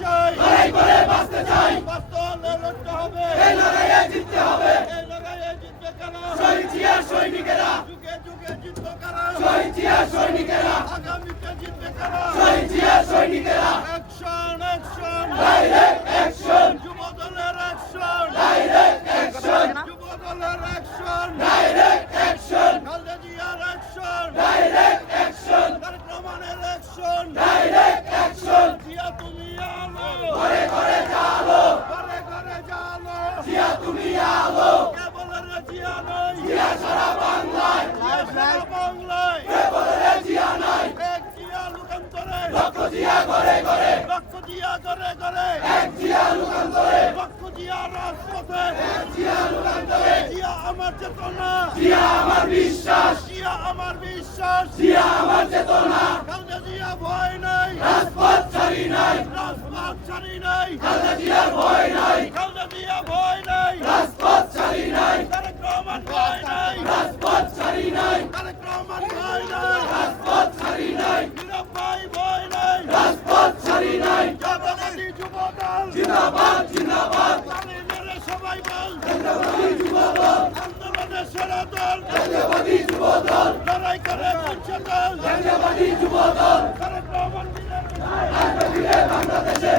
চাই লড়াই করে বাঁচতে চাই বাস্তবে লড়তে হবে এই লড়াইয়ে জিততে হবে এই লড়াইয়ে জিতবে কারা শহীদ জিয়ার সৈনিকেরা যুগে যুগে জিতবে কারা শহীদ জিয়ার সৈনিকেরা আগামীতে জিতবে কারা শহীদ জিয়ার সৈনিকেরা অ্যাকশন অ্যাকশন ডাইরেক্ট অ্যাকশন যুব দলের অ্যাকশন ডাইরেক্ট অ্যাকশন যুব দলের অ্যাকশন ডাইরেক্ট অ্যাকশন খালেদা জিয়ার অ্যাকশন ডাইরেক্ট অ্যাকশন তারেক রহমানের অ্যাকশন ডাইরেক্ট অ্যাকশন জিয়া তুমি আলো ঘরে ঘরে জালো ঘরে ঘরে জালো জিয়া তুমি আলো কেবলের জিয়া নয় জিয়া সারা বাংলায় জিয়া সারা বাংলায় কেবলের জিয়া নাই এক জিয়া লোকান্তরে লক্ষ জিয়া ঘরে ঘরে লক্ষ জিয়া ঘরে ঘরে এক জিয়া লুকান্তরে লক্ষ জিয়া রাজপথে জিয়া লুকান্তরে জিয়া আমার চেতনা জিয়া আমার বিশ্বাস জিয়া আমার বিশ্বাস জিয়া আমার চেতনা খালেদা জিয়া ভয় নাই রাজপথ ছাড়ি নাই রাজপথ ছাড়ি নাই খালেদা জিয়ার ভয় নাই খালেদা জিয়া ভয় নাই রাজপথ ছাড়ি নাই তারেক রহমান ভয় নাই রাজপথ ছাড়ি নাই তারেক রহমান ভয় নাই রাজপথ ছাড়ি নাই নীরব ভাই ভয় নাই রাজপথ ছাড়ি নাই জাতীয়বাদী যুব দল জিন্দাবাদ জিন্দাবাদ তালি মেরে সবাই বল জাতীয়বাদী যুবদল আন্দোলনের সেরা দল জাতীয়বাদী যুবদল লড়াই করে পৌঁছে দল জাতীয়বাদী যুবদল তারেক রহমান বীরের আসবে ফিরে বাংলাদেশে